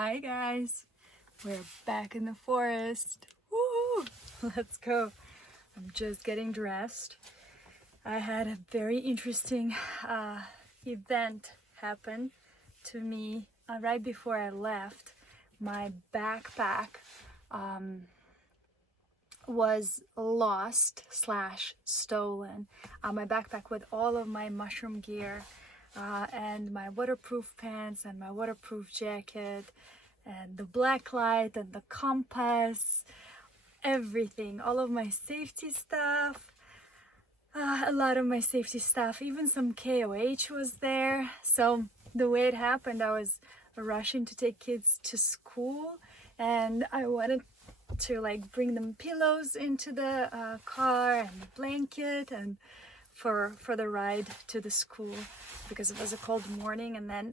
Hi guys, we're back in the forest. Woo! Let's go. I'm just getting dressed. I had a very interesting event happen to me right before I left. My backpack was lost slash stolen. My backpack with all of my mushroom gear and my waterproof pants and my waterproof jacket and the black light and the compass, everything, all of my safety stuff, a lot of my safety stuff, even some KOH was there. So the way it happened, I was rushing to take kids to school and I wanted to bring them pillows into the car and a blanket and for the ride to the school because it was a cold morning. And then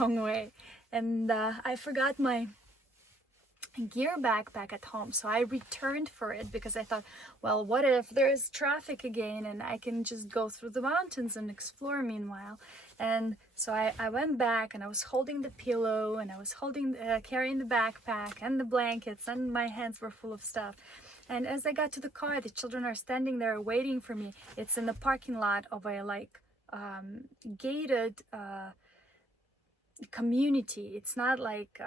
wrong way, and I forgot my gear backpack at home, so I returned for it because I thought, well, what if there's traffic again and I can just go through the mountains and explore meanwhile. And so I went back and I was holding the pillow and I was carrying the backpack and the blankets and my hands were full of stuff. And as I got to the car, the children are standing there waiting for me. It's in the parking lot of a gated community. It's not like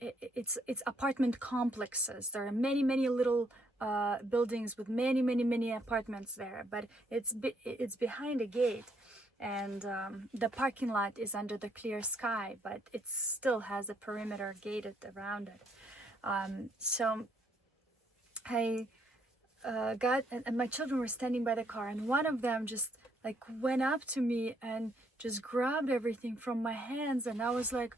it's apartment complexes. There are many little buildings with many apartments there, but it's behind a gate, and the parking lot is under the clear sky, but it still has a perimeter gated around it. So I and my children were standing by the car, and one of them just went up to me and just grabbed everything from my hands, and I was like,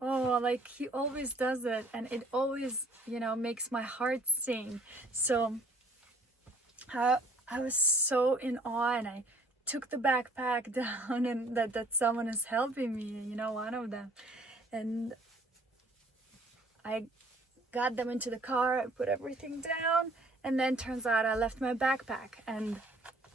oh, he always does it, and it always makes my heart sing. So I was so in awe, and I took the backpack down, and that someone is helping me, one of them, and I got them into the car, I put everything down, and then turns out I left my backpack, and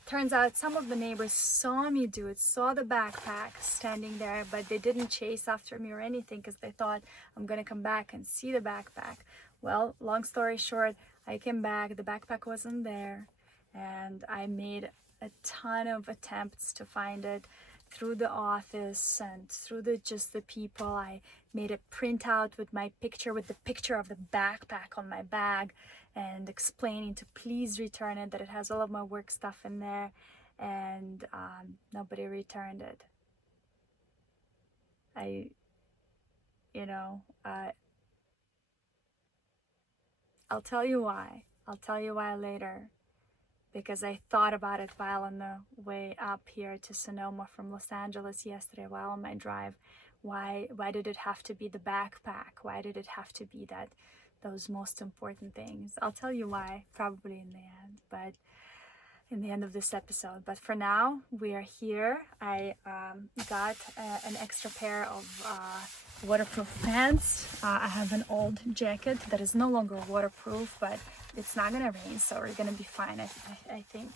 turns out some of the neighbors saw me do it, saw the backpack standing there, but they didn't chase after me or anything because they thought I'm gonna come back and see the backpack. Well, long story short, I came back, the backpack wasn't there, and I made a ton of attempts to find it through the office and through just the people. I made a printout with my picture, with the picture of the backpack on my bag, and explaining to please return it, that it has all of my work stuff in there, and nobody returned it. I'll tell you why. I'll tell you why later, because I thought about it while on the way up here to Sonoma from Los Angeles yesterday, while on my drive. Why did it have to be the backpack? Why did it have to be those most important things? I'll tell you why probably in the end, but in the end of this episode. But for now, we are here. I got an extra pair of waterproof pants. I have an old jacket that is no longer waterproof, but it's not gonna rain, so we're gonna be fine, I think.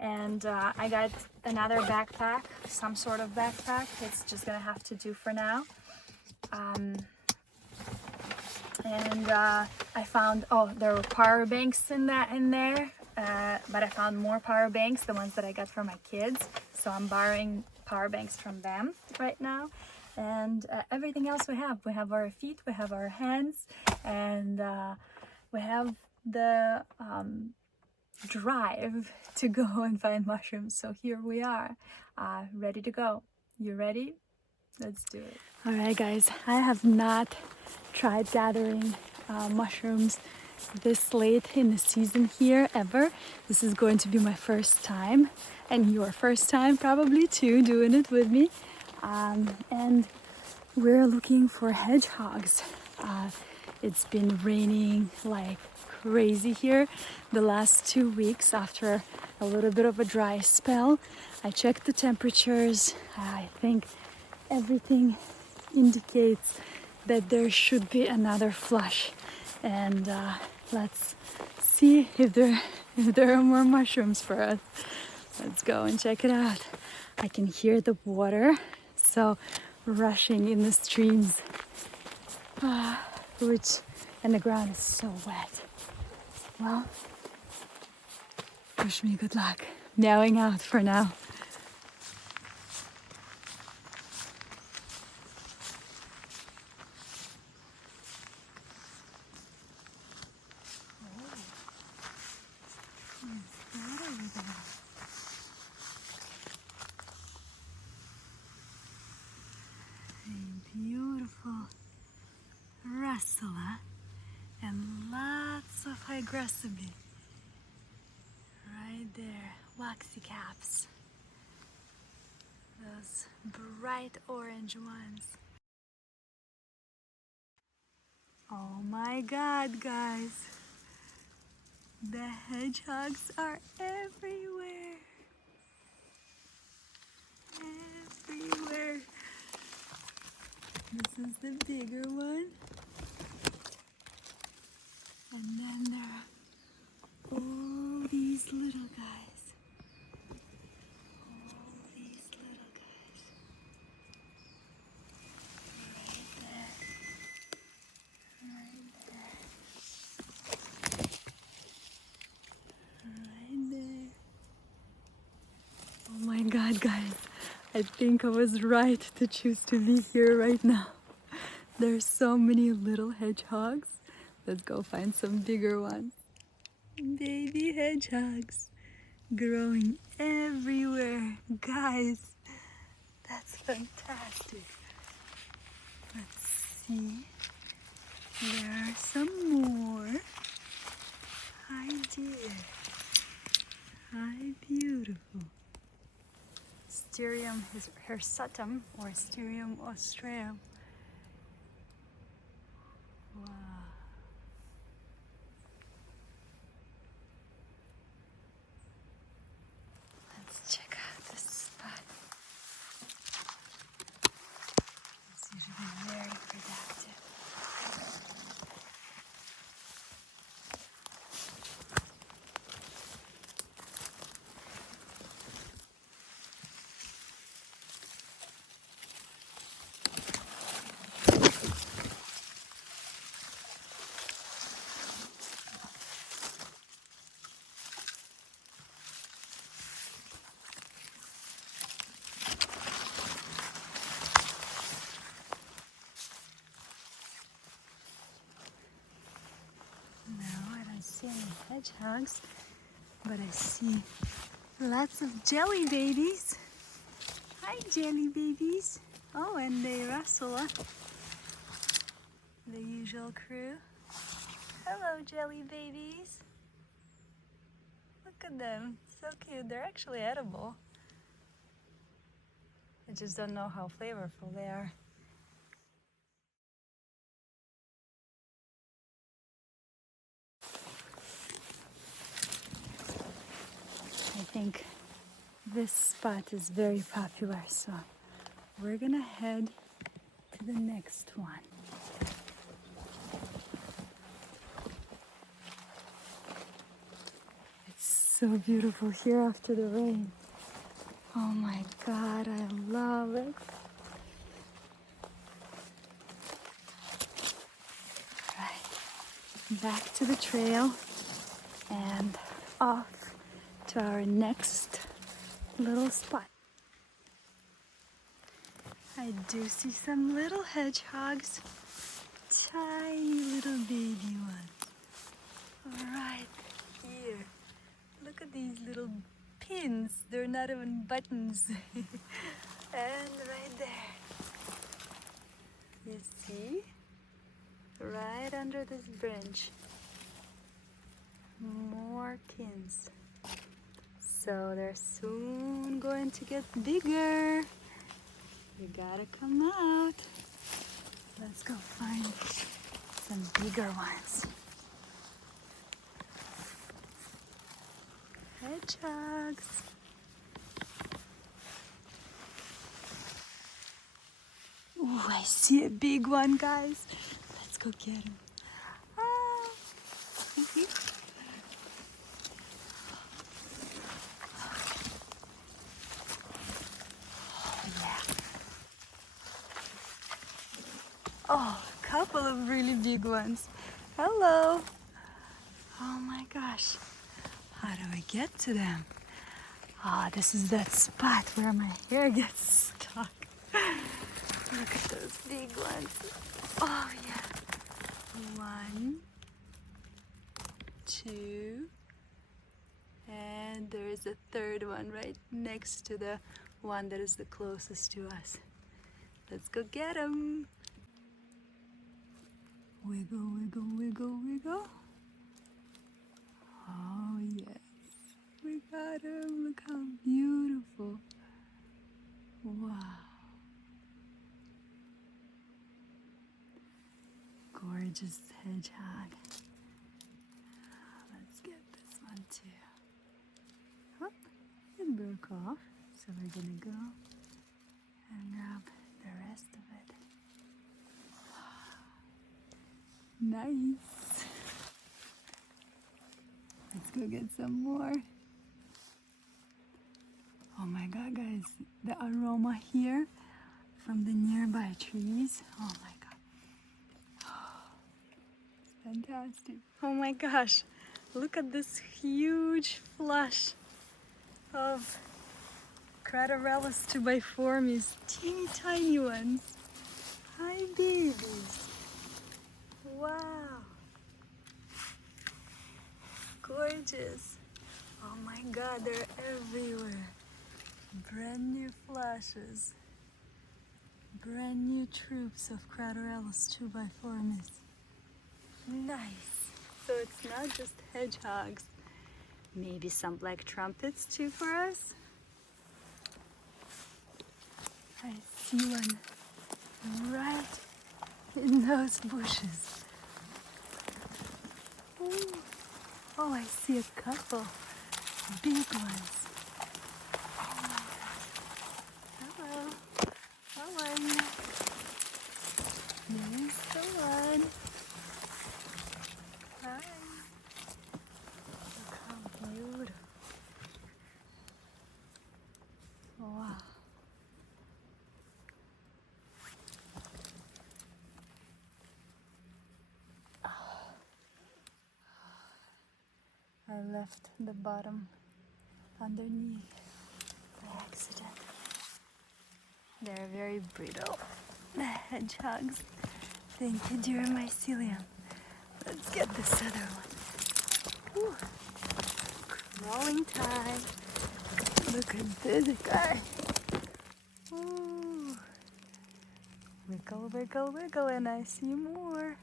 And I got another backpack, some sort of backpack. It's just gonna have to do for now. And I found, there were power banks in there, but I found more power banks, the ones that I got for my kids. So I'm borrowing power banks from them right now. And everything else we have our feet, we have our hands, and we have the drive to go and find mushrooms. So here we are, ready to go. You ready? Let's do it. All right, guys, I have not tried gathering mushrooms this late in the season here ever. This is going to be my first time, and your first time probably too, doing it with me. And we're looking for hedgehogs. It's been raining like crazy here the last 2 weeks after a little bit of a dry spell. I checked the temperatures. I think everything indicates that there should be another flush, and let's see if there are more mushrooms for us. Let's go and check it out. I can hear the water, so rushing in the streams, and the ground is so wet. Well, wish me good luck. Meowing out for now. Beautiful russula and lots of hygrosabi right there, waxy caps, those bright orange ones. Oh my god, guys, the hedgehogs are everywhere, everywhere. This is the bigger one. And then there are all these little guys. All these little guys. Right there. Oh my god, guys. I think I was right to choose to be here right now. There's so many little hedgehogs. Let's go find some bigger ones. Baby hedgehogs growing everywhere. Guys, that's fantastic. Let's see. There are some more. Hi dear. Hi beautiful. Styrium hirsutum or Styrium austraeum. Wow. Let's check out this spot. It's usually very productive. See any hedgehogs, but I see lots of jelly babies. Hi jelly babies. Oh, and the russula, the usual crew. Hello jelly babies. Look at them, so cute. They're actually edible. I just don't know how flavorful they are. I think this spot is very popular, so we're gonna head to the next one. It's so beautiful here after the rain. Oh my god, I love it. Right, back to the trail and off to our next little spot. I do see some little hedgehogs, tiny little baby ones. Right here. Look at these little pins. They're not even buttons. And right there. You see? Right under this branch. More pins. So they're soon going to get bigger. You gotta come out. Let's go find some bigger ones. Hedgehogs. Ooh, I see a big one, guys. Let's go get him. Ah. Oh, a couple of really big ones. Hello. Oh my gosh. How do I get to them? Ah, this is that spot where my hair gets stuck. Look at those big ones. Oh yeah. 1, 2, and there is a third one right next to the one that is the closest to us. Let's go get him. Wiggle, wiggle, wiggle, wiggle. Oh yes, we got him. Look how beautiful. Wow. Gorgeous hedgehog. Let's get this one too. Whoop, it broke off, so we're gonna go and grab the rest of it. Nice. Let's go get some more. Oh my god, guys, the aroma here from the nearby trees. Oh my god. It's fantastic. Oh my gosh, look at this huge flush of Chanterelles 2x4, teeny tiny ones. Hi babies. Wow. Gorgeous. Oh my god, they're everywhere. Brand new flashes. Brand new troops of Chanterelles 2x4. Nice. So it's not just hedgehogs. Maybe some black trumpets too for us. I see one right in those bushes. Ooh. Oh, I see a couple big ones. Oh my god. Hello. How are you? There's the one. Hi. Look how beautiful. Wow. I left the bottom underneath by accident. They're very brittle, the hedgehogs. Thank you, dear mycelium. Let's get this other one. Whew. Crawling time. Look at this guy. Ooh. Wiggle, wiggle, wiggle, and I see more.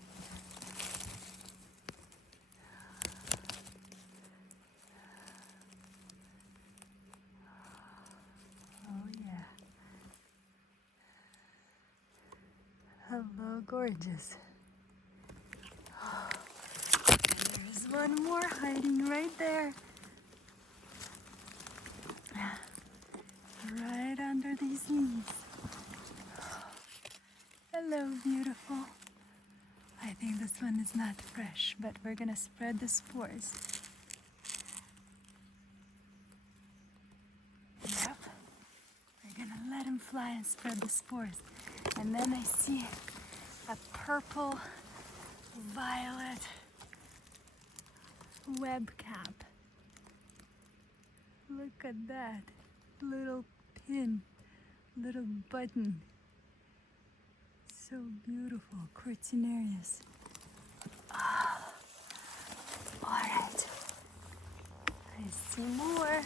Hello, gorgeous. There's one more hiding right there. Right under these leaves. Hello, beautiful. I think this one is not fresh, but we're gonna spread the spores. Yep. We're gonna let him fly and spread the spores. And then I see a purple violet web cap. Look at that little pin, little button. So beautiful, Cortinarius. Ah, all right. I see more.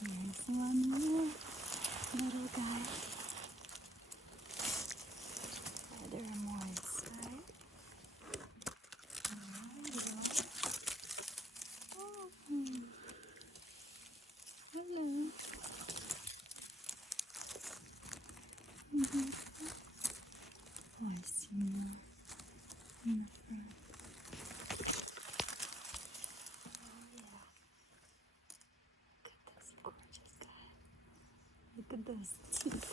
Here's one more little guy. There are more inside. Oh, hello. Oh, I see more in the front. Oh yeah. Look at this gorgeous guy. Look at those teeth.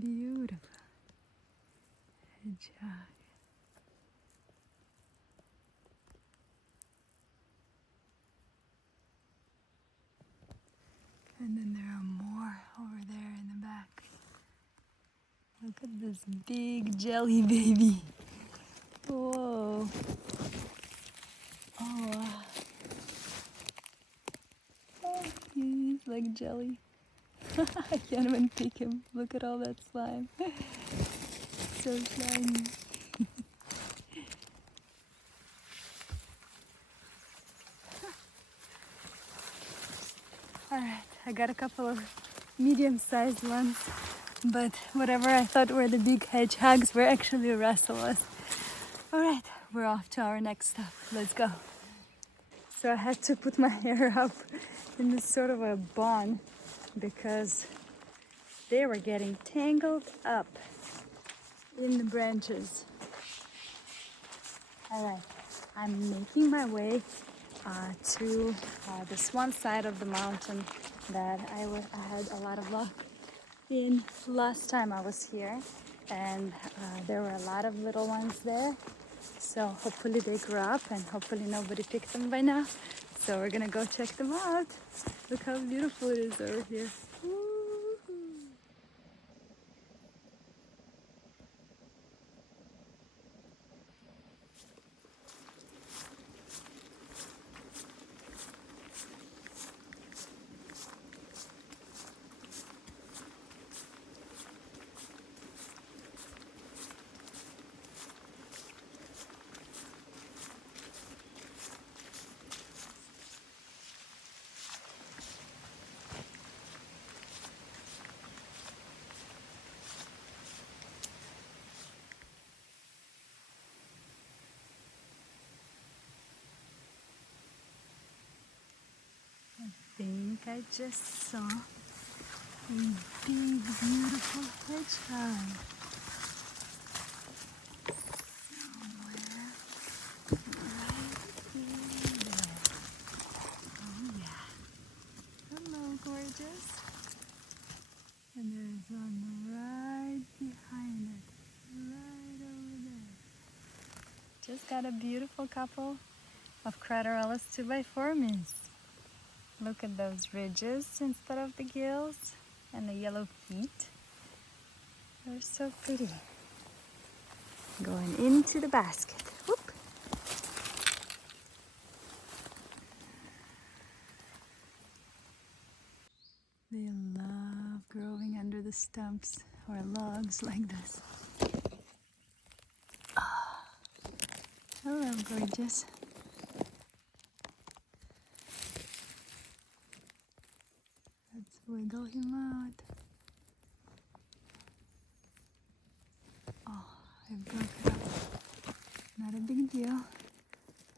Beautiful hedgehog. And then there are more over there in the back. Look at this big jelly baby. Whoa. Oh, wow. Oh, he's like jelly. I can't even pick him. Look at all that slime. So slimy. Alright, I got a couple of medium-sized ones, but whatever I thought were the big hedgehogs were actually rustlers. Alright, we're off to our next stop. Let's go. So I had to put my hair up in this sort of a bun because they were getting tangled up in the branches. Alright, I'm making my way to this one side of the mountain that I had a lot of luck in last time I was here, and there were a lot of little ones there, so hopefully they grew up and hopefully nobody picked them by now. So we're gonna go check them out. Look how beautiful it is over here. Woo-hoo. I think I just saw a big, beautiful hedgehog somewhere right there. Oh yeah. Hello, gorgeous. And there's one right behind it, right over there. Just got a beautiful couple of Chanterelles 2x4 mints. Look at those ridges instead of the gills and the yellow feet. They're so pretty. Going into the basket. Whoop. They love growing under the stumps or logs like this. Oh. Hello, gorgeous. Let's wiggle him out. Oh, I broke it up. Not a big deal.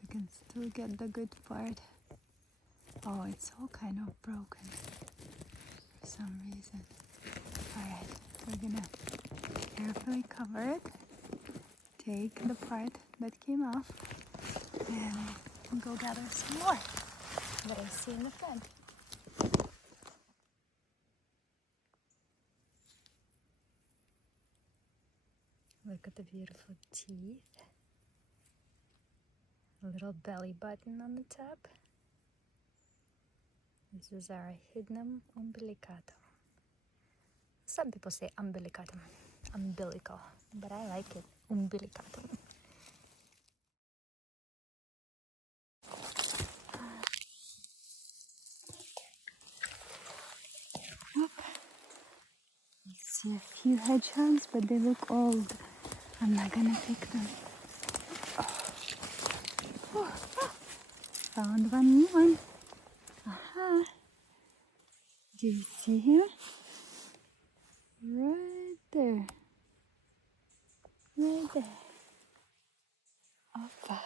We can still get the good part. Oh, it's all kind of broken for some reason. Alright, we're gonna carefully cover it. Take the part that came off and go gather some more that I see in the front. Look at the beautiful teeth. A little belly button on the top. This is our hidden umbilicatum. Some people say umbilicatum, umbilical, but I like it, umbilicatum. You see a few hedgehogs, but they look old. I'm not gonna pick them. Oh. Found one new one. Aha. Do you see him? Right there. Right there. Oppa.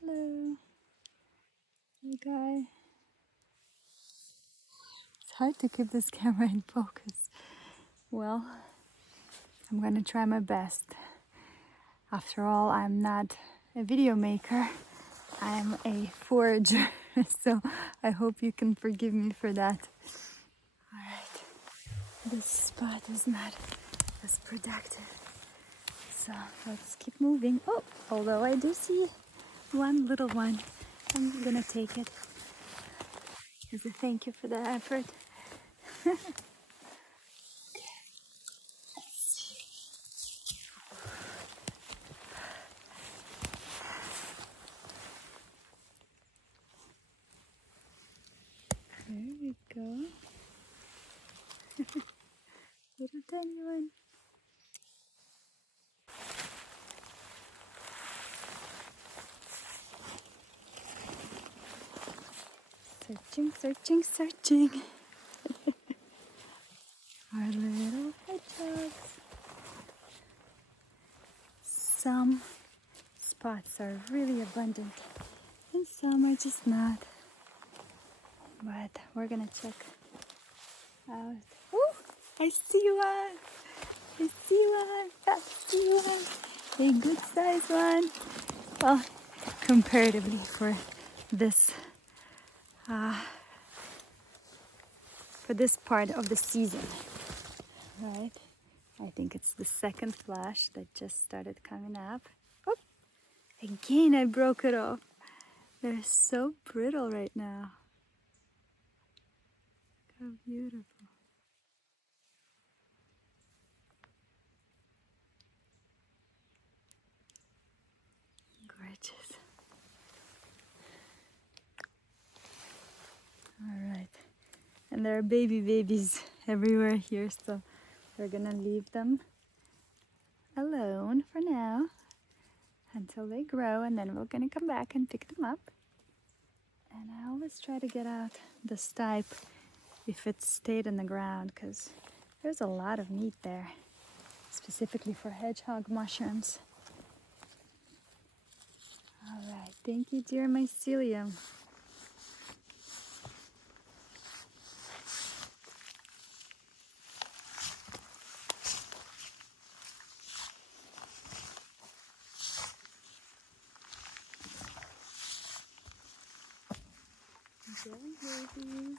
Hello. Hey guy. It's hard to keep this camera in focus. Well, I'm gonna try my best. After all, I'm not a video maker. I'm a forager, so I hope you can forgive me for that. Alright, this spot is not as productive, so let's keep moving. Oh, although I do see one little one I'm gonna take it as a thank you for the effort. There we go. Little tiny one. Searching, searching, searching. Our little hedgehogs. Some spots are really abundant and some are just not. But we're gonna check out. Ooh, I see one. I see one. I see one. A good sized one. Well, comparatively for this part of the season, right? I think it's the second flash that just started coming up. Oh, again I broke it off. They're so brittle right now. How beautiful. Gorgeous. All right. And there are babies everywhere here, so we're gonna leave them alone for now until they grow, and then we're gonna come back and pick them up. And I always try to get out the stipe if it stayed in the ground, because there's a lot of meat there, specifically for hedgehog mushrooms. All right, thank you, dear mycelium. Jelly babies.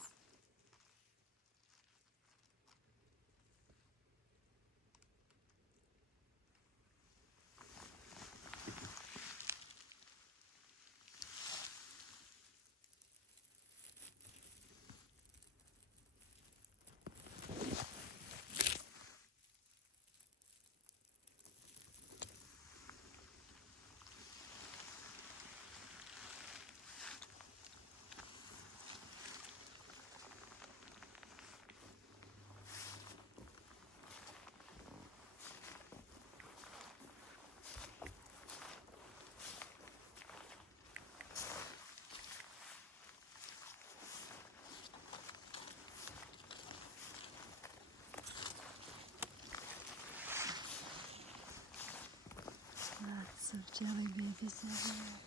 Lots of jelly babies everywhere.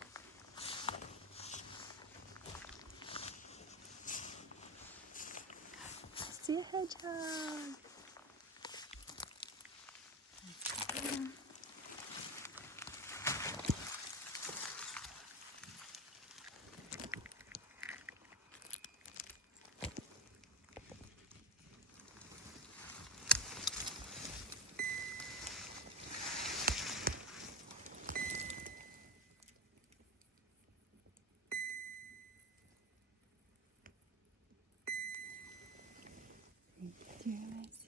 I see a hedgehog. Dear mycelium.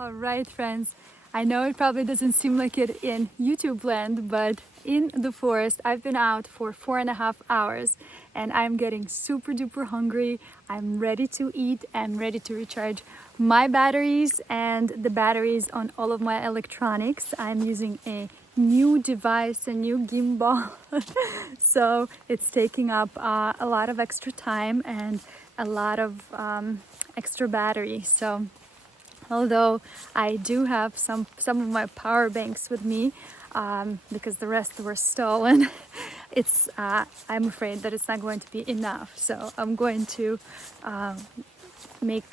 All right, friends. I know it probably doesn't seem like it in YouTube land, but in the forest, I've been out for 4.5 hours and I'm getting super duper hungry. I'm ready to eat and ready to recharge my batteries and the batteries on all of my electronics. I'm using a new device, a new gimbal. So it's taking up a lot of extra time and a lot of extra battery. So although I do have some of my power banks with me, because the rest were stolen, I'm afraid that it's not going to be enough. So I'm going to make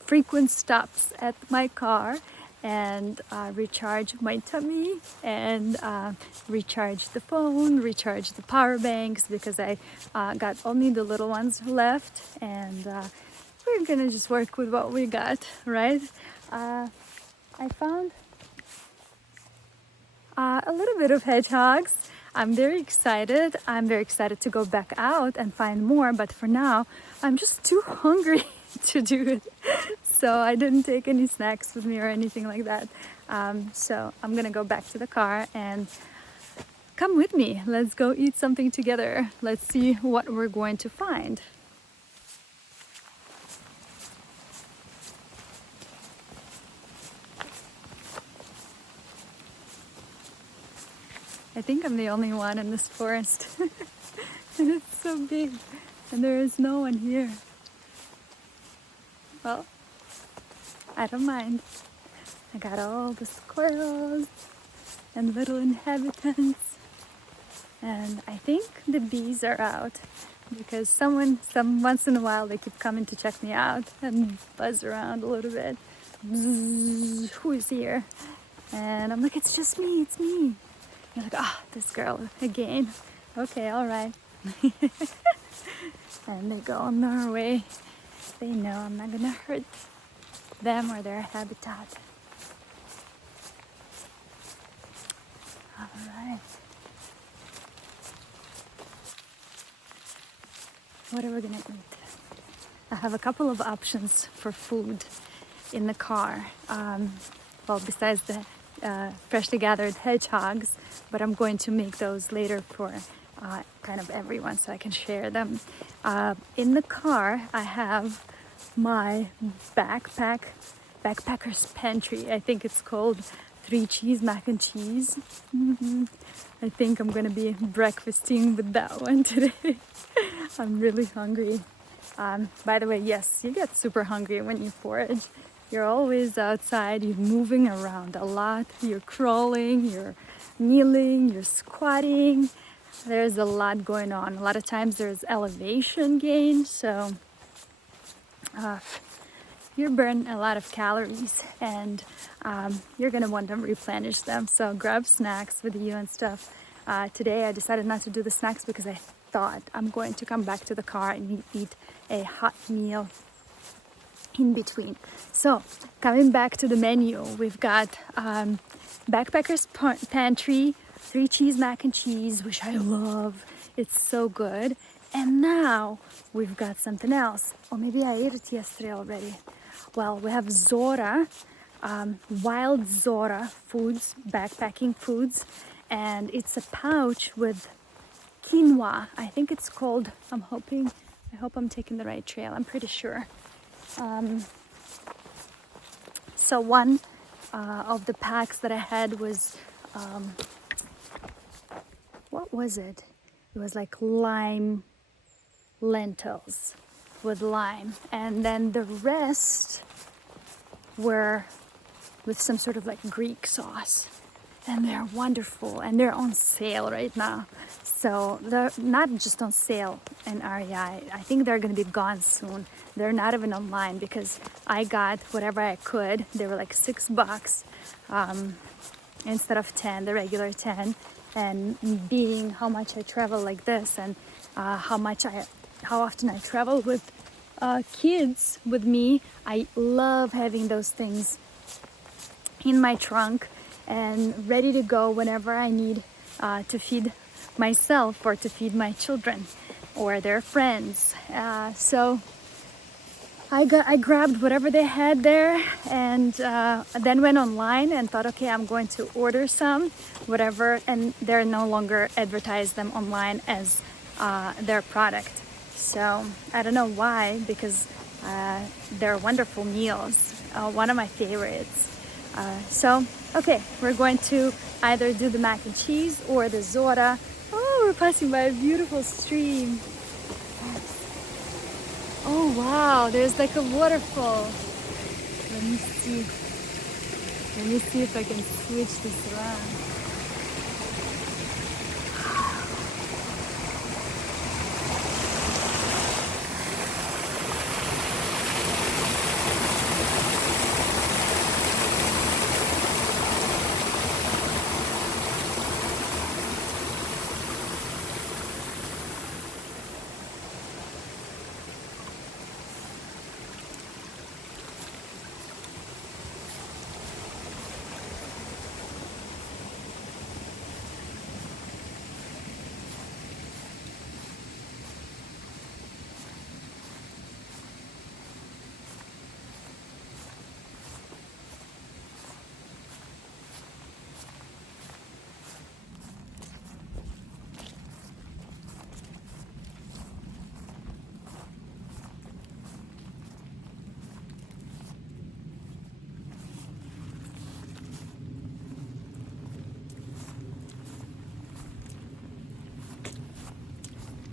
frequent stops at my car and recharge my tummy and recharge the phone, recharge the power banks, because I got only the little ones left, and we're gonna just work with what we got, right? I found a little bit of hedgehogs. I'm very excited. I'm very excited to go back out and find more, but for now, I'm just too hungry to do it. So I didn't take any snacks with me or anything like that. So I'm gonna go back to the car and come with me. Let's go eat something together. Let's see what we're going to find. I think I'm the only one in this forest. And it's so big and there is no one here. Well, I don't mind. I got all the squirrels and little inhabitants. And I think the bees are out because once in a while they keep coming to check me out and buzz around a little bit. Bzzz, who is here? And I'm like, it's just me, it's me. You're like, oh, this girl again. Okay, all right. And they go on their way. They know I'm not gonna hurt them or their habitat. All right. What are we gonna eat? I have a couple of options for food in the car. Well, besides the freshly gathered hedgehogs, but I'm going to make those later for kind of everyone so I can share them. In the car, I have my backpacker's pantry. I think it's called 3 cheese mac and cheese. I think I'm gonna be breakfasting with that one today. I'm really hungry. By the way, yes, you get super hungry when you forage. You're always outside, you're moving around a lot, you're crawling, you're kneeling, you're squatting. There's a lot going on. A lot of times there's elevation gain, so you burn a lot of calories, and you're gonna want to replenish them. So grab snacks with you and stuff. Today I decided not to do the snacks because I thought I'm going to come back to the car and eat a hot meal in between. So coming back to the menu, we've got Backpacker's Pantry, 3 cheese mac and cheese, which I love. It's so good. And now we've got something else. Or maybe I ate it yesterday already. Well, we have Zora, wild Zora foods, backpacking foods, and it's a pouch with quinoa. I think it's called, I hope I'm taking the right trail. I'm pretty sure. So one of the packs that I had was, what was it? It was like lime lentils with lime, and then the rest were with some sort of like Greek sauce, and they're wonderful, and they're on sale right now. So they're not just on sale in REI. I think they're going to be gone soon. They're not even online because I got whatever I could. They were like $6 instead of 10, the regular 10. And being how much I travel like this, and how often I travel with kids with me, I love having those things in my trunk and ready to go whenever I need to feed myself or to feed my children or their friends. So I grabbed whatever they had there, and then went online and thought, okay, I'm going to order some, whatever, and they're no longer advertise them online as their product. So I don't know why, because they're wonderful meals, one of my favorites. So okay, we're going to either do the mac and cheese or the zora. Oh, we're passing by a beautiful stream. Oh wow, there's like a waterfall. Let me see. Let me see if I can switch this around.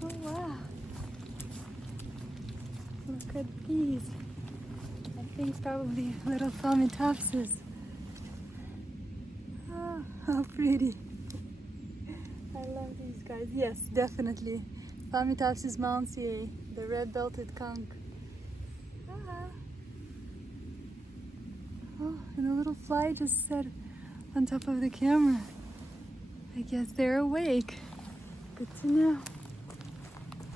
Oh wow. Look at these. I think probably little Fomitopsis. Oh, how pretty. I love these guys. Yes, definitely. Fomitopsis mountiae, the red-belted conch. Ah. Oh, and a little fly just sat on top of the camera. I guess they're awake. Good to know.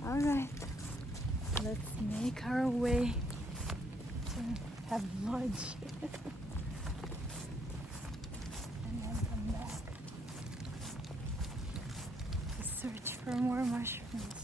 All right, let's make our way to have lunch and then come back to search for more mushrooms.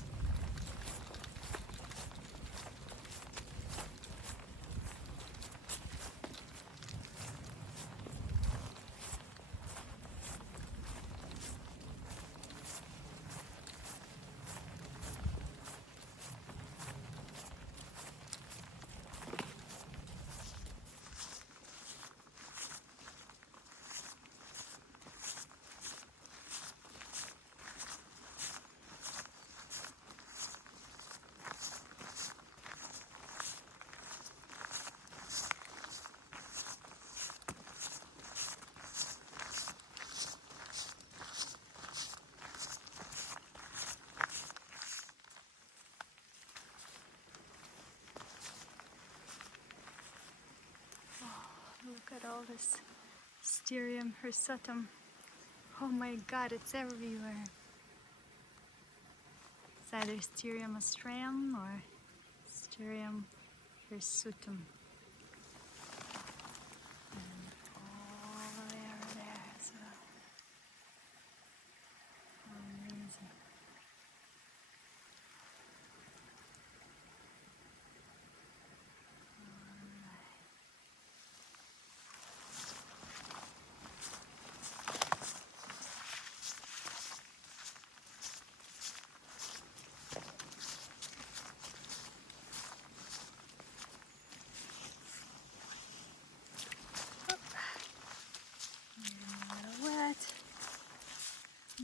Look at all this Sterium hirsutum. Oh my god, it's everywhere. It's either Sterium astreum or Sterium hirsutum. And all the way over there as well. Amazing.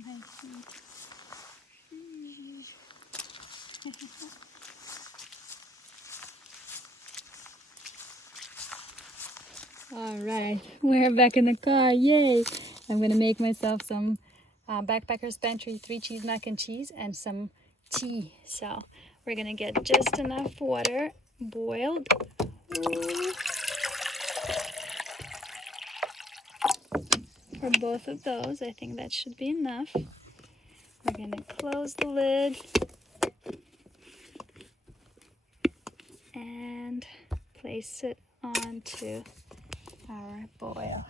My feet. All right, we're back in the car. Yay! I'm gonna make myself some Backpacker's Pantry 3-cheese mac and cheese and some tea. So we're gonna get just enough water boiled. For both of those, I think that should be enough. We're gonna close the lid and place it onto our boil.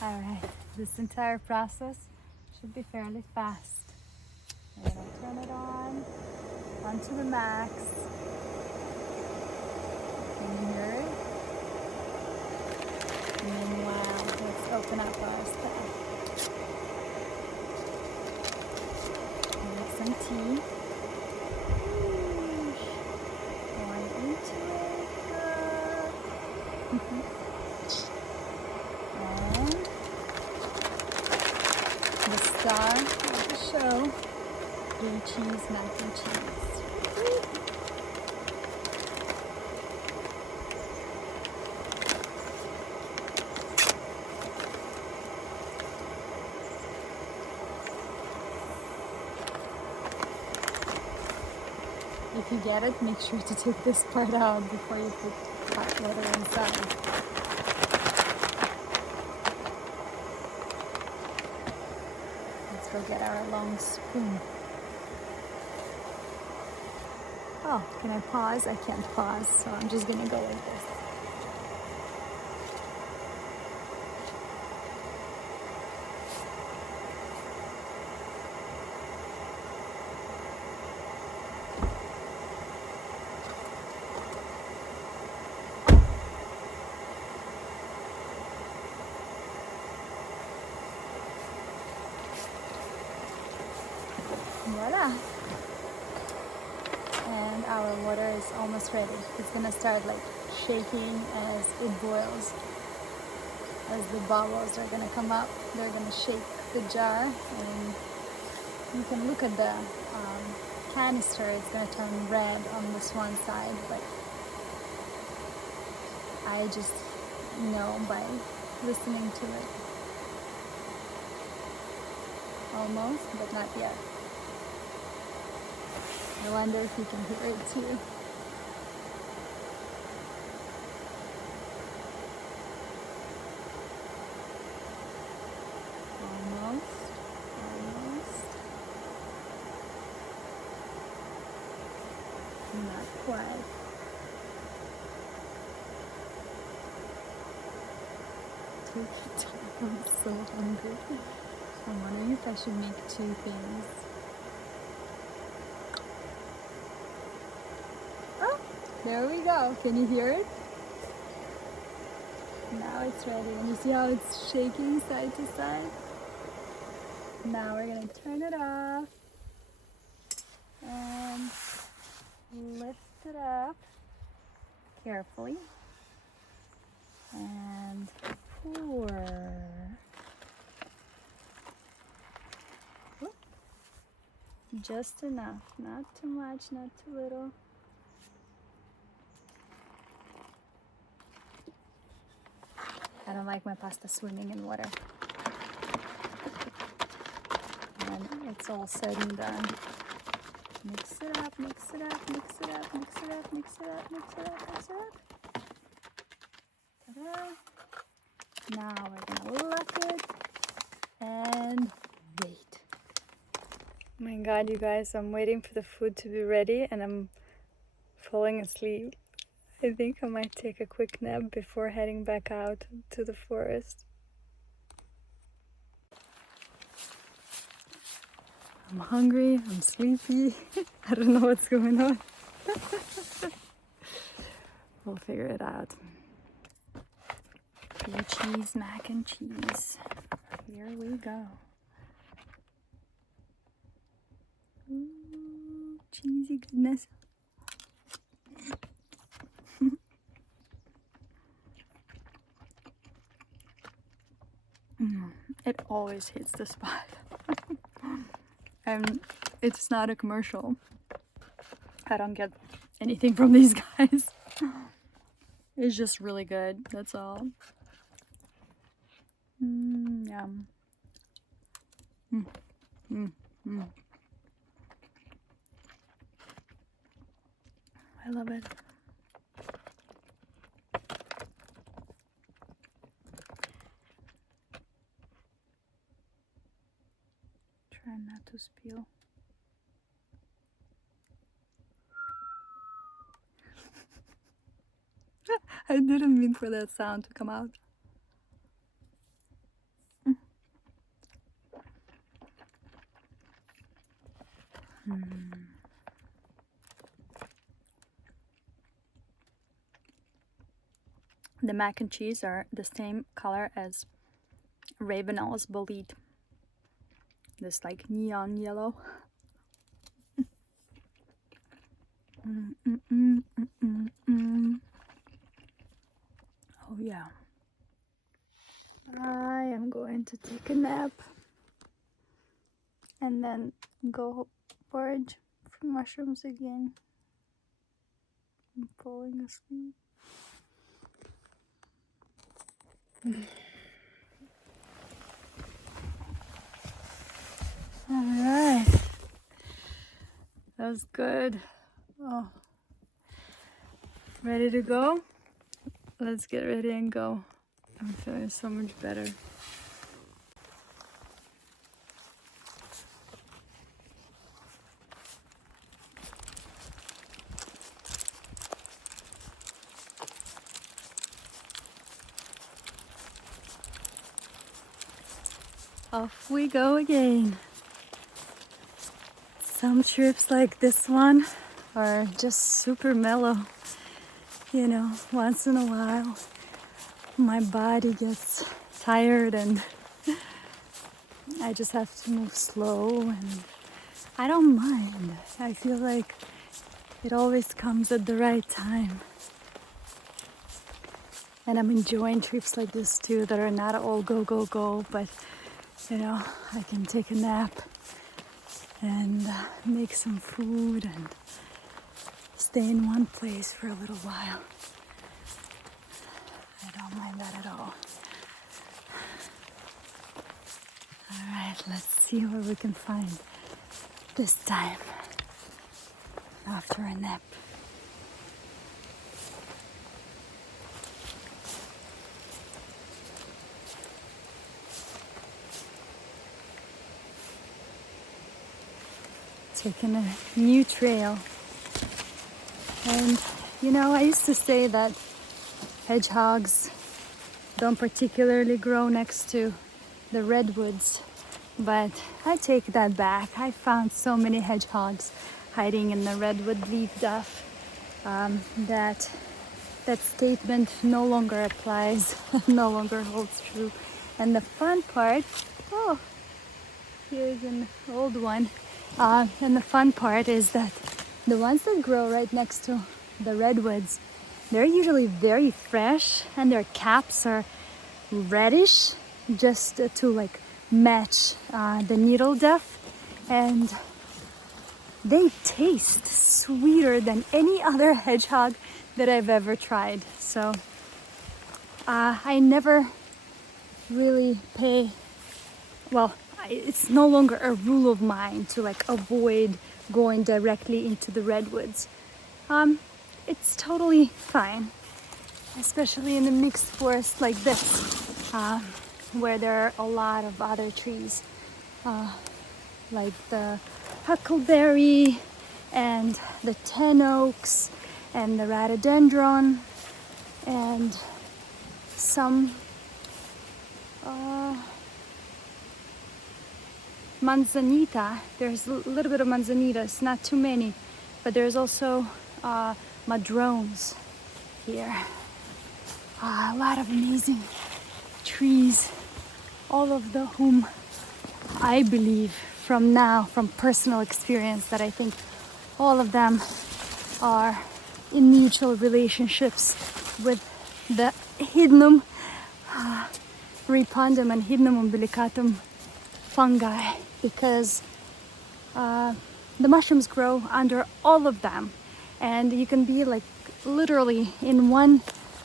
All right, this entire process should be fairly fast. We're gonna turn it on onto the max. Can you hear it? Meanwhile, let's open up our stuff. Make some tea. Going into it. And the star of the show, blue cheese, mac and cheese. If you get it, make sure to take this part out before you put hot water inside. Let's go get our long spoon. Oh, can I pause? I can't pause, so I'm just gonna go like this. Voila! And our water is almost ready. It's gonna start like shaking as it boils. As the bubbles are gonna come up, they're gonna shake the jar, and you can look at the canister. It's gonna turn red on this one side, but I just know by listening to it. Almost, but not yet. I wonder if you can hear it too. Almost. Not quite. Take your time. I'm so hungry. I'm wondering if I should make two things. Oh, there we go. Can you hear it? Now it's ready. And you see how it's shaking side to side? Now we're gonna turn it off and lift it up carefully and pour. Whoop. Just enough, not too much, not too little. I don't like my pasta swimming in water. And it's all said and done. Mix it up, mix it up, mix it up, mix it up, mix it up, mix it up, mix it up. Ta-da. Now we're gonna lock it and wait. Oh my god, you guys, I'm waiting for the food to be ready and I'm falling asleep. I think I might take a quick nap before heading back out to the forest. I'm hungry, I'm sleepy, I don't know what's going on. We'll figure it out. Blue cheese, mac and cheese. Here we go. Ooh, cheesy goodness. It always hits the spot. And it's not a commercial. I don't get anything from these guys. It's just really good, that's all. Yum. I love it. Try not to spill. I didn't mean for that sound to come out. The mac and cheese are the same color as Ravenel's bolete. This like neon yellow. Oh yeah. I am going to take a nap and then go forage for mushrooms again. I'm falling asleep. Alright. That was good. Oh. Ready to go? Let's get ready and go. I'm feeling so much better. Off we go again. Some trips like this one are just super mellow. You know, once in a while my body gets tired and I just have to move slow, and I don't mind. I feel like it always comes at the right time. And I'm enjoying trips like this too, that are not all go, go, go, but you know, I can take a nap and make some food and stay in one place for a little while. I don't mind that at all. Alright, let's see what we can find this time after a nap. Taking a new trail. And you know, I used to say that hedgehogs don't particularly grow next to the redwoods, but I take that back. I found so many hedgehogs hiding in the redwood leaf duff that statement no longer applies, no longer holds true. And the fun part, oh, here's an old one. And the fun part is that the ones that grow right next to the redwoods, they're usually very fresh and their caps are reddish, just to like match the needle duff, and they taste sweeter than any other hedgehog that I've ever tried. So I never really pay, well, it's no longer a rule of mine to like avoid going directly into the redwoods. It's totally fine, especially in a mixed forest like this, where there are a lot of other trees, like the huckleberry and the ten oaks and the rhododendron and some manzanita. There's a little bit of manzanitas, not too many, but there's also madrones here. A lot of amazing trees, all of whom I believe from personal experience, that I think all of them are in mutual relationships with the hydnum repandum and hydnum umbilicatum fungi, because the mushrooms grow under all of them, and you can be like literally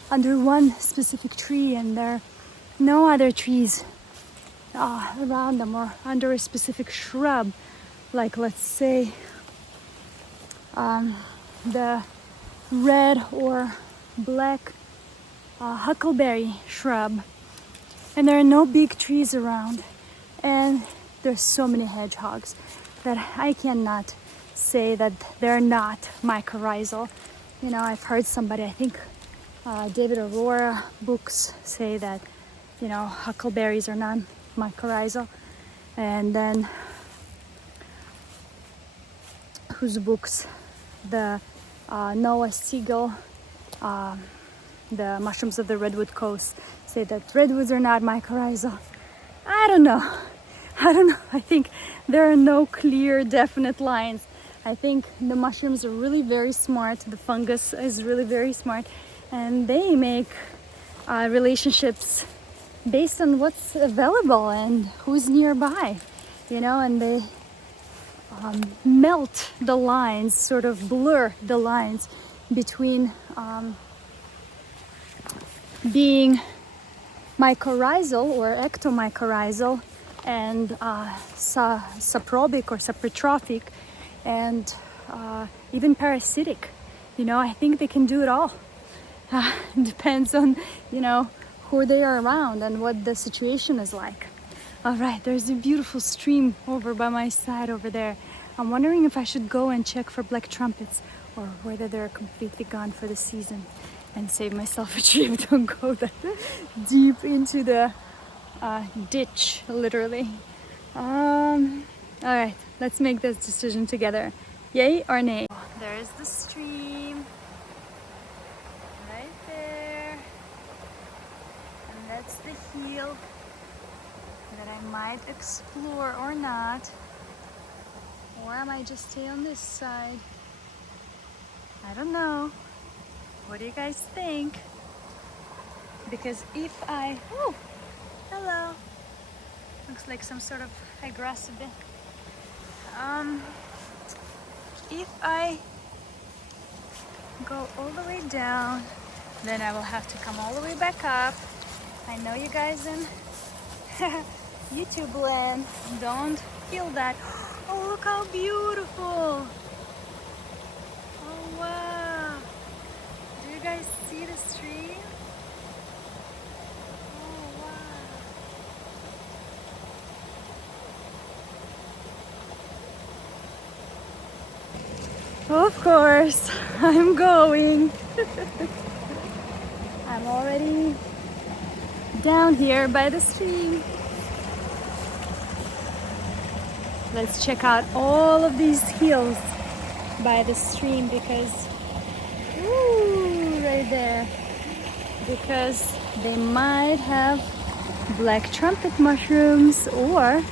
under one specific tree and there are no other trees around them, or under a specific shrub, like let's say the red or black huckleberry shrub, and there are no big trees around, and there's so many hedgehogs that I cannot say that they're not mycorrhizal. You know, I've heard somebody, I think David Aurora books say that, you know, huckleberries are not mycorrhizal, and then whose books, the Noah Siegel the mushrooms of the redwood coast say that redwoods are not mycorrhizal. I don't know. I think there are no clear, definite lines. I think the mushrooms are really very smart. The fungus is really very smart, and they make relationships based on what's available and who's nearby, you know, and they melt the lines, sort of blur the lines between being mycorrhizal or ectomycorrhizal and saprobic or saprotrophic and even parasitic. You know, I think they can do it all. Depends on, you know, who they are around and what the situation is like. All right, there's a beautiful stream over by my side over there. I'm wondering if I should go and check for black trumpets or whether they're completely gone for the season and save myself a trip. Don't go that deep into the ditch, literally. All right, let's make this decision together. Yay or nay? There's the stream right there, and that's the hill that I might explore or not, or I might just stay on this side. I don't know. What do you guys think? Because if I... Oh, hello. Looks like some sort of high grass a bit. If I go all the way down, then I will have to come all the way back up. I know you guys in YouTube land don't feel that. Oh, look how beautiful. Oh, wow. Do you guys see the stream? Oh, wow. Of course, I'm going. I'm already down here by the stream. Let's check out all of these hills by the stream because, ooh, right there, because they might have black trumpet mushrooms or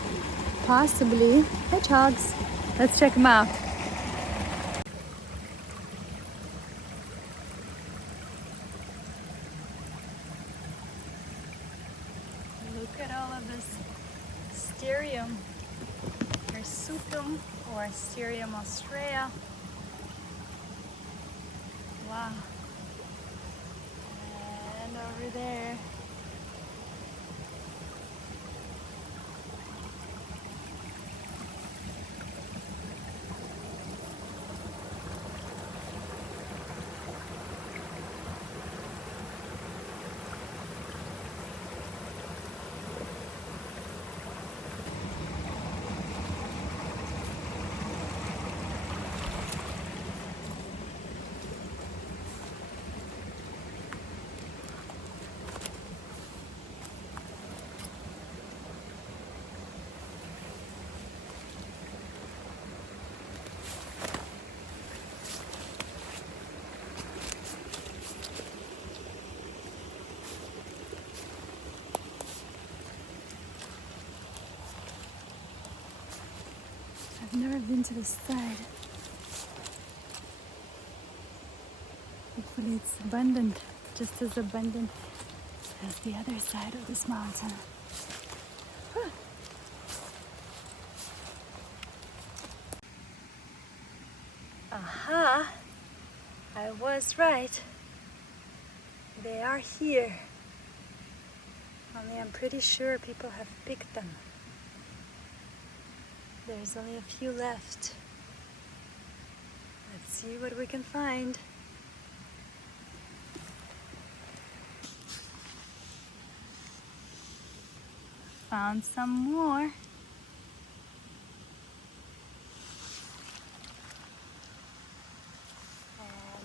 possibly hedgehogs. Let's check them out. Look at all of this Sterium hirsutum or Sterium austraea. Wow. And over there, I've never been to this side. Hopefully it's abundant, just as abundant as the other side of this mountain. Huh. Aha! I was right. They are here. Only I'm pretty sure people have picked them. There's only a few left. Let's see what we can find. Found some more. And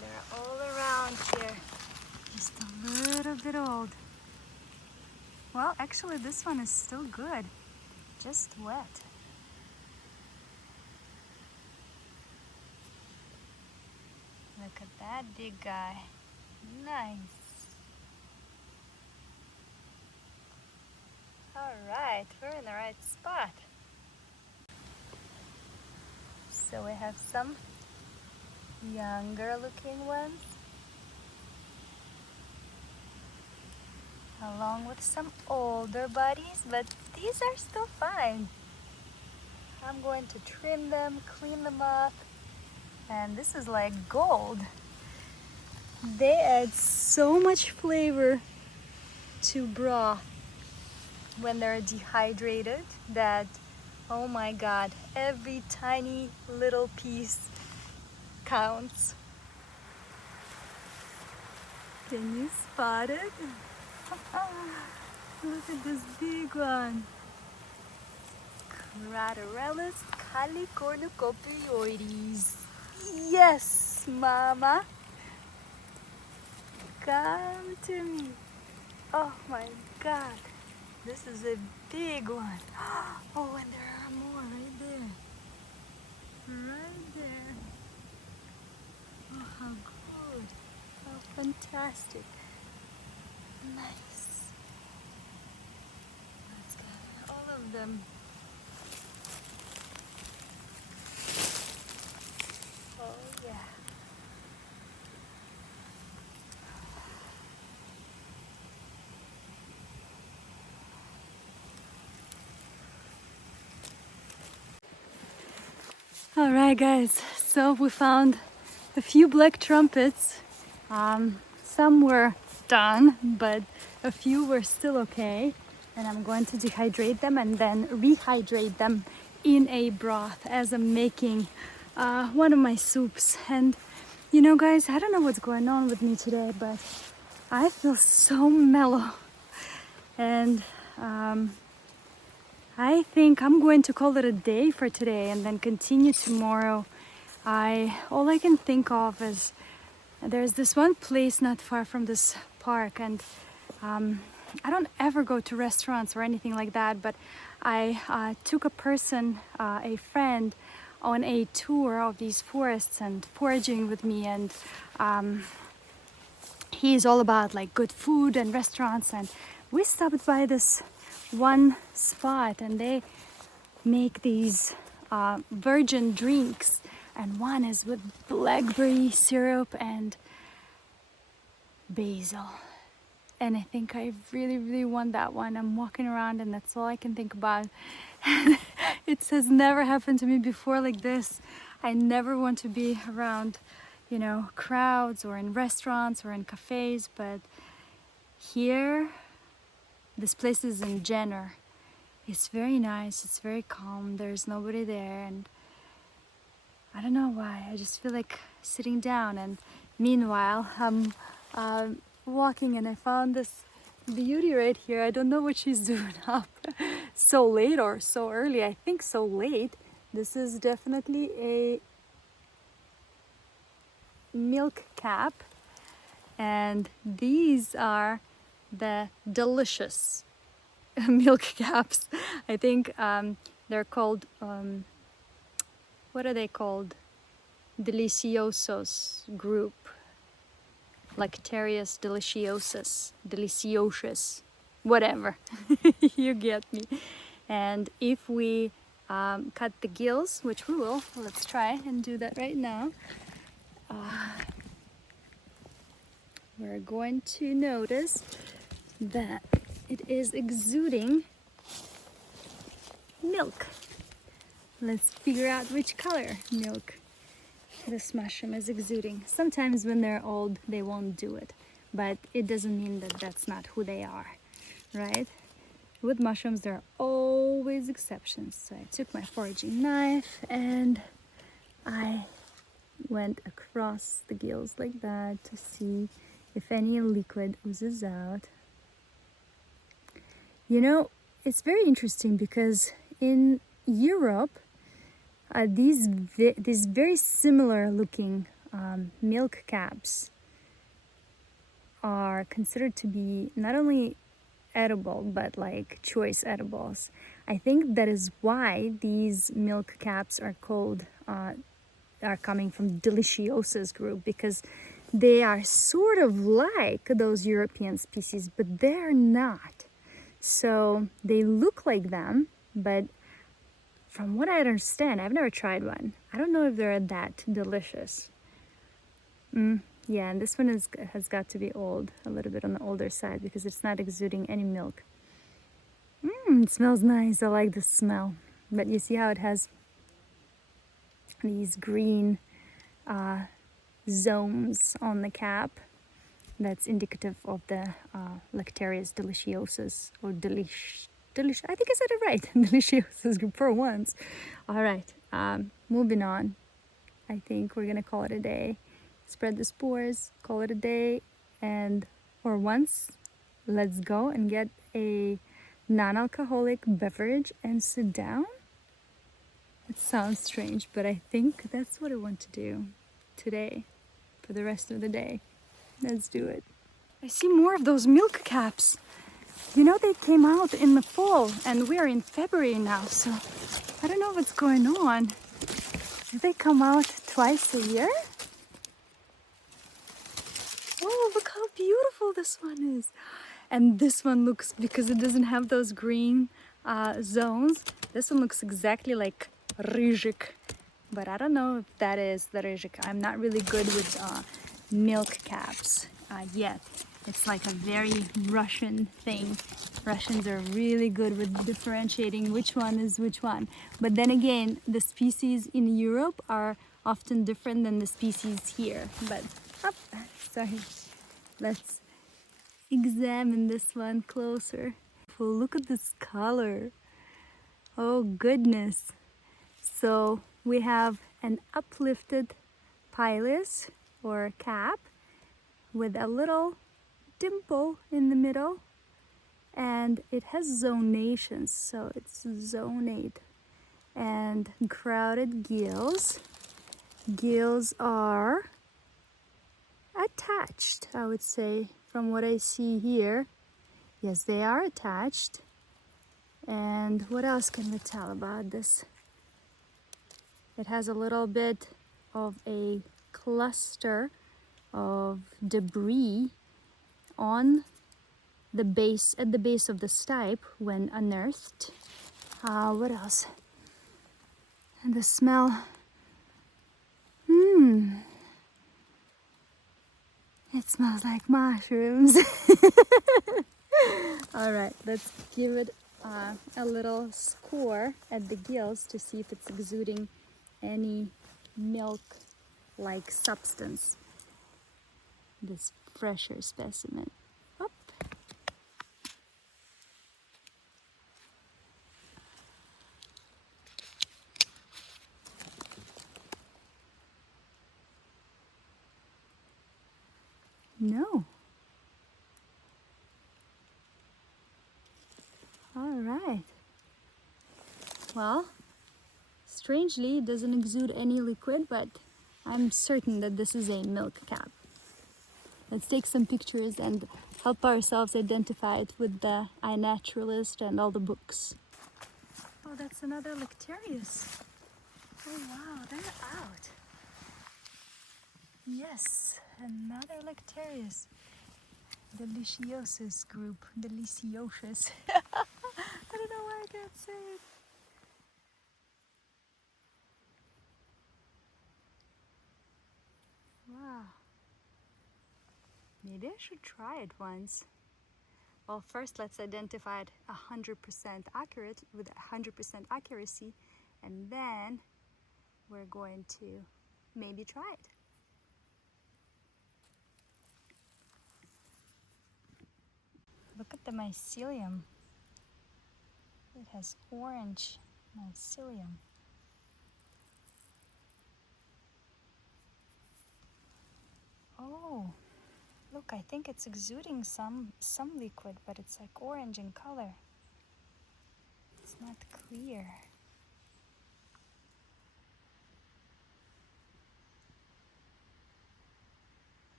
they're all around here. Just a little bit old. Well, actually this one is still good. Just wet. Look at that big guy. Nice. Alright, we're in the right spot. So we have some younger looking ones, along with some older buddies, but these are still fine. I'm going to trim them, clean them up, and this is like gold. They add so much flavor to broth when they're dehydrated that, oh my god, every tiny little piece counts. Can you spot it? Look at this big one. Chanterelles calicornucopioides. Yes, mama. Come to me. Oh my god. This is a big one. Oh, and there are more right there. Right there. Oh, how good. How fantastic. Nice. Let's get all of them. Oh, yeah. All right, guys, so we found a few black trumpets. Some were done, but a few were still okay. And I'm going to dehydrate them and then rehydrate them in a broth as I'm making one of my soups. And you know, guys, I don't know what's going on with me today, but I feel so mellow. And I think I'm going to call it a day for today and then continue tomorrow. All I can think of is there's this one place not far from this park, and I don't ever go to restaurants or anything like that, but I took a friend on a tour of these forests and foraging with me, and he's all about like good food and restaurants, and we stopped by this one spot and they make these virgin drinks, and one is with blackberry syrup and basil, and I think I really want that one. I'm walking around and that's all I can think about. It has never happened to me before like this. I never want to be around, you know, crowds or in restaurants or in cafes, but here, this place is in Jenner. It's very nice, it's very calm, there's nobody there, and I don't know why, I just feel like sitting down. And meanwhile, I'm walking and I found this beauty right here. I don't know what she's doing up so late or so early. I think so late. This is definitely a milk cap, and these are the delicious milk caps. I think they're called what are they called? Deliciosos group. Lactarius deliciosius, whatever. You get me. And if we cut the gills, which we will, let's try and do that right now. We're going to notice that it is exuding milk. Let's figure out which color milk this mushroom is exuding. Sometimes when they're old, they won't do it, but it doesn't mean that that's not who they are, right? With mushrooms, there are always exceptions. So I took my foraging knife and I went across the gills like that to see if any liquid oozes out. You know, it's very interesting because in Europe, these very similar looking milk caps are considered to be not only edible but like choice edibles. I think that is why these milk caps are called are coming from Deliciosus group, because they are sort of like those European species, but they're not. So they look like them, but from what I understand, I've never tried one. I don't know if they're that delicious. Yeah, and this one has got to be old, a little bit on the older side, because it's not exuding any milk. It smells nice. I like the smell. But you see how it has these green zones on the cap? That's indicative of the Lactarius deliciosus, or I think I said it right. Deliciosus group for once. All right, moving on. I think we're gonna call it a day. Spread the spores, call it a day, and for once, let's go and get a non-alcoholic beverage and sit down. It sounds strange, but I think that's what I want to do today for the rest of the day. Let's do it. I see more of those milk caps. You know, they came out in the fall and we're in February now, so I don't know what's going on. Do they come out twice a year? Oh, look how beautiful this one is. And this one looks, because it doesn't have those green zones, this one looks exactly like Ryzik. But I don't know if that is the Ryzik. I'm not really good with milk caps yet. It's like a very Russian thing. Russians are really good with differentiating which one is which one. But then again, the species in Europe are often different than the species here. But, sorry, let's examine this one closer. Well, look at this color. Oh goodness. So we have an uplifted pilus or cap with a little dimple in the middle, and it has zonations, so it's zonate, and crowded gills. Gills are attached, I would say, from what I see here. Yes, they are attached. And what else can we tell about this? It has a little bit of a cluster of debris on the base, at the base of the stipe when unearthed. What else? And the smell. It smells like mushrooms. All right, let's give it a little score at the gills to see if it's exuding any milk-like substance. This fresher specimen. Up. No. All right. Well, strangely, it doesn't exude any liquid, but I'm certain that this is a milk cap. Let's take some pictures and help ourselves identify it with the iNaturalist and all the books. Oh, that's another Lactarius. Oh wow, they're out. Yes, another Lactarius. Deliciosus group. Delicious. I don't know why I can't say it. Wow. Maybe I should try it once. Well, first let's identify it 100% accurate with 100% accuracy, and then we're going to maybe try it. Look at the mycelium. It has orange mycelium. Oh, look, I think it's exuding some liquid, but it's like orange in color. It's not clear.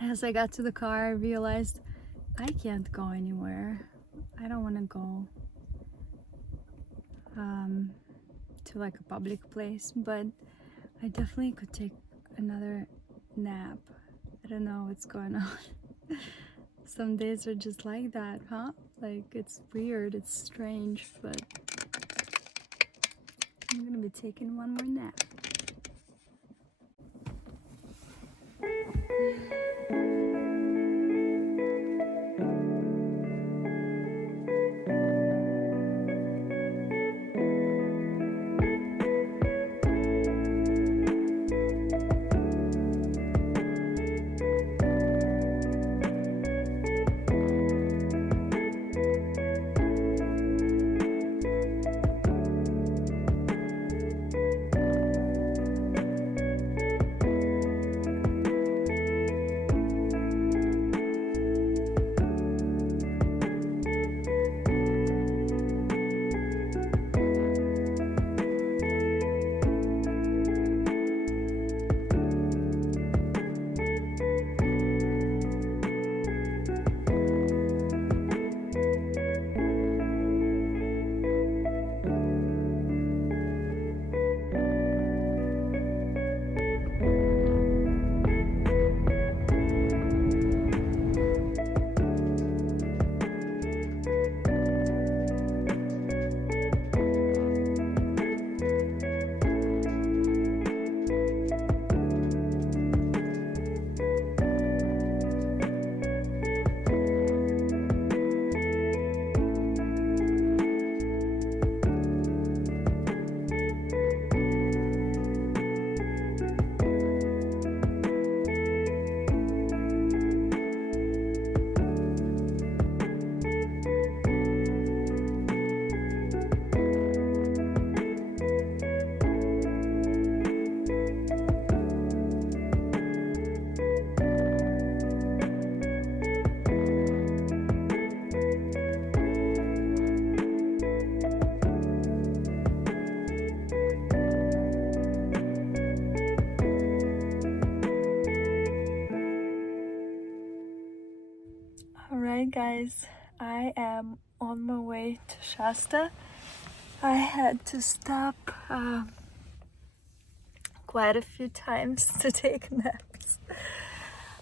As I got to the car, I realized I can't go anywhere. I don't want to go to like a public place, but I definitely could take another nap. I don't know what's going on. Some days are just like that, huh? Like, it's weird, it's strange, but I'm gonna be taking one more nap. Alright guys, I am on my way to Shasta. I had to stop quite a few times to take naps.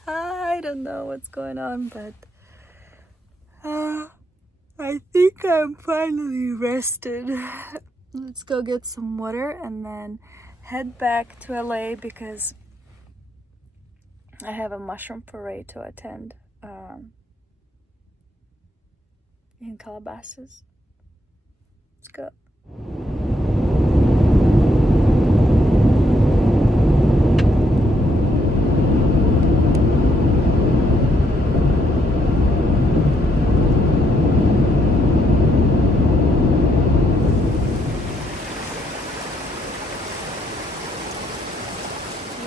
I don't know what's going on, but I think I'm finally rested. Let's go get some water and then head back to LA because I have a mushroom parade to attend in Calabasas. Let's go.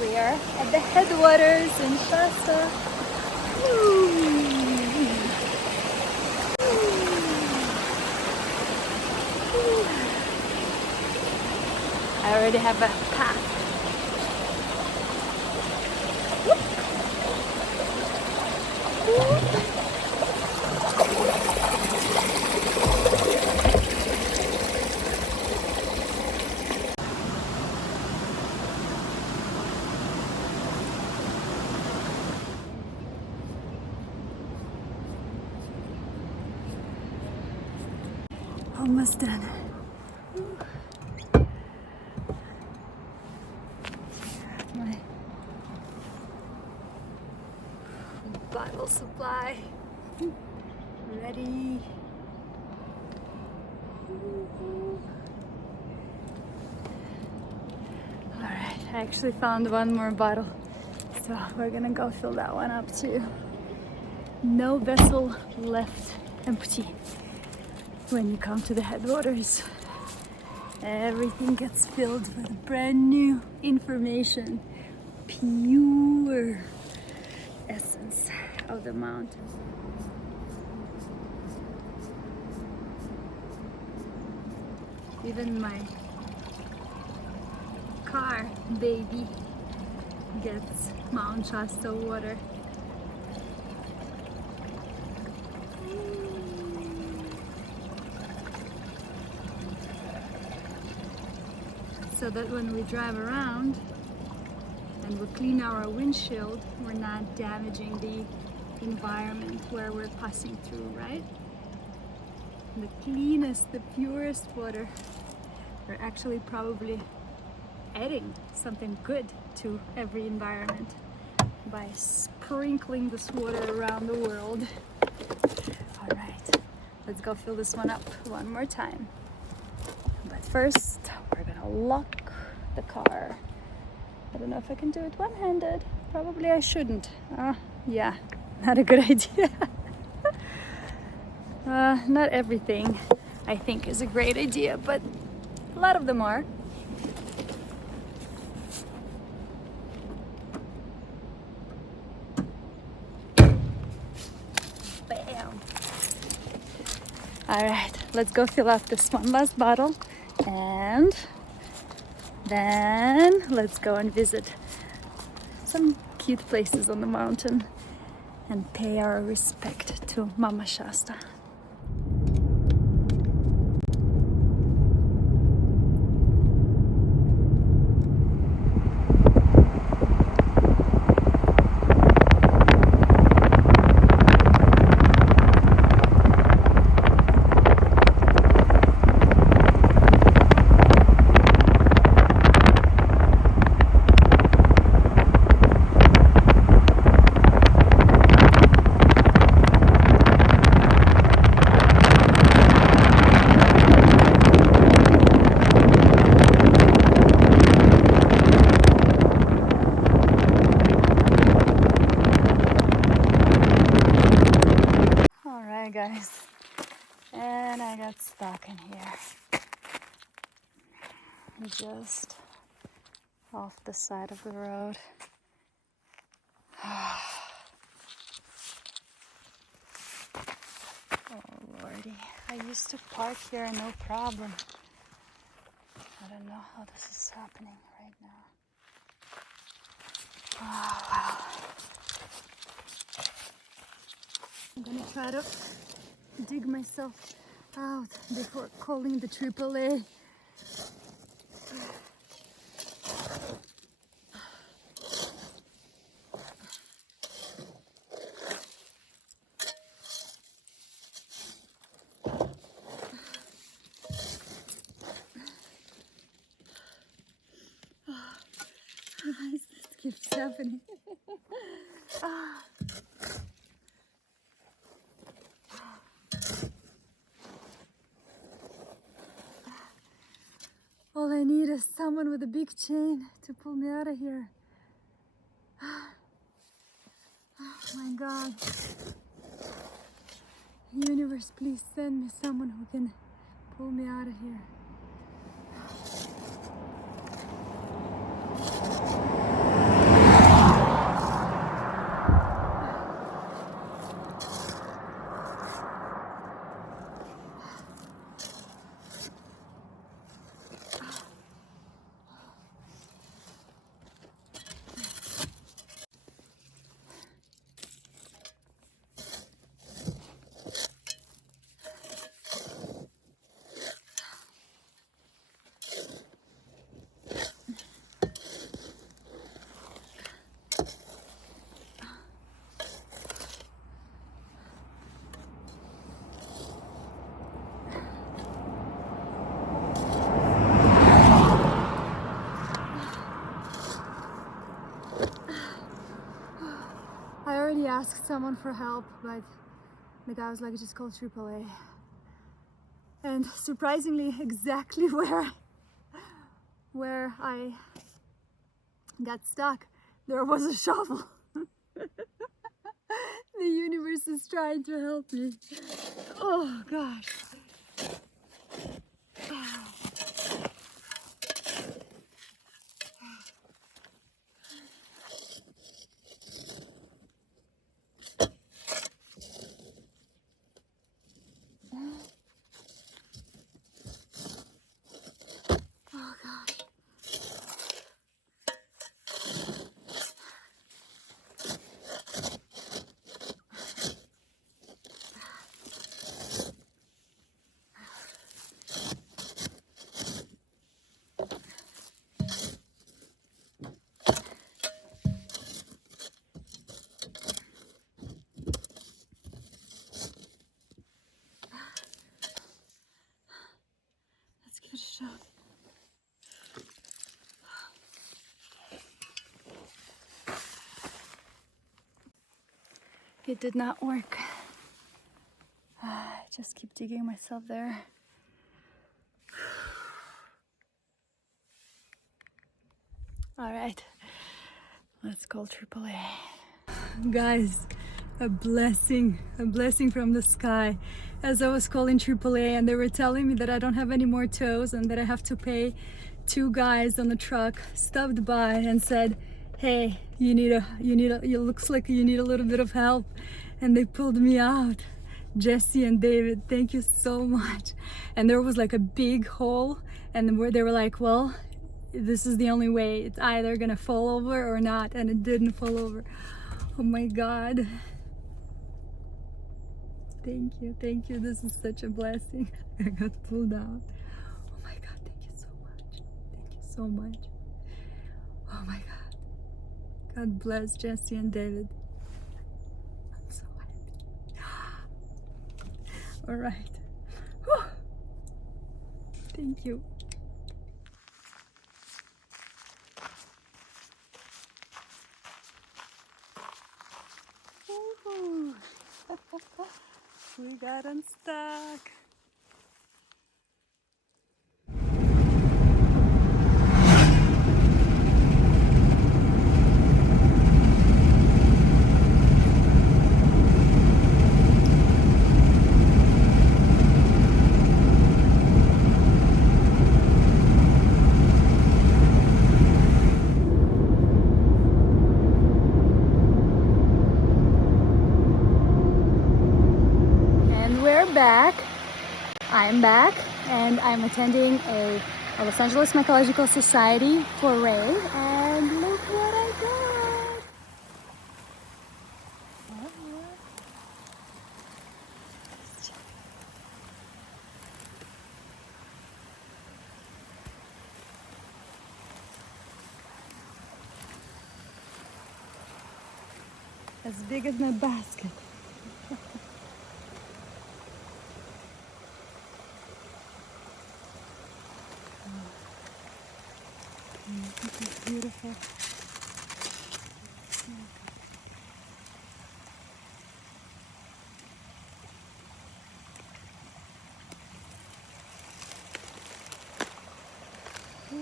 We are at the Headwaters in Shasta. Woo. I already have a path. Almost done. My bottle supply ready. Alright, I actually found one more bottle, so we're gonna go fill that one up too. No vessel left empty when you come to the Headwaters. Everything gets filled with brand new information, pure essence of the mountain. Even my car baby gets Mount Shasta water. so that when we drive around and we clean our windshield, we're not damaging the environment where we're passing through, right? The cleanest, the purest water. We're actually probably adding something good to every environment by sprinkling this water around the world. All right, let's go fill this one up one more time. But first, we're gonna lock the car. I don't know if I can do it one-handed. Probably I shouldn't. Yeah, not a good idea. Not everything I think is a great idea, but a lot of them are. Bam! All right, let's go fill up this one last bottle, and then let's go and visit some cute places on the mountain and pay our respect to Mama Shasta. Guys, and I got stuck in here just off the side of the road. Oh lordy, I used to park here no problem. I don't know how this is happening right now. Oh wow. I'm gonna try to dig myself out before calling the AAA. Why does this keep happening? All I need is someone with a big chain to pull me out of here. Oh my God. Universe, please send me someone who can pull me out of here. I already asked someone for help, but the guy was like, just call AAA. And surprisingly, exactly where I got stuck, there was a shovel. The universe is trying to help me. Oh gosh. It did not work. I just keep digging myself there. All right, let's call AAA. Guys, a blessing from the sky. As I was calling AAA and they were telling me that I don't have any more tows and that I have to pay, two guys on the truck stopped by and said, hey, it looks like you need a little bit of help. And they pulled me out. Jesse and David, thank you so much. And there was like a big hole and where they were like, well, this is the only way. It's either gonna fall over or not, and it didn't fall over. Oh my God. Thank you. This is such a blessing. I got pulled out. Oh my God, thank you so much. Thank you so much. Oh my God. God bless Jesse and David. I'm so happy. All right. Whew. Thank you. Woohoo. We got unstuck. Back. I'm back and I'm attending a Los Angeles Mycological Society foray, and look what I got! As big as my basket. This is beautiful. Whoa.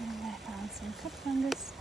And I found some cup fungus.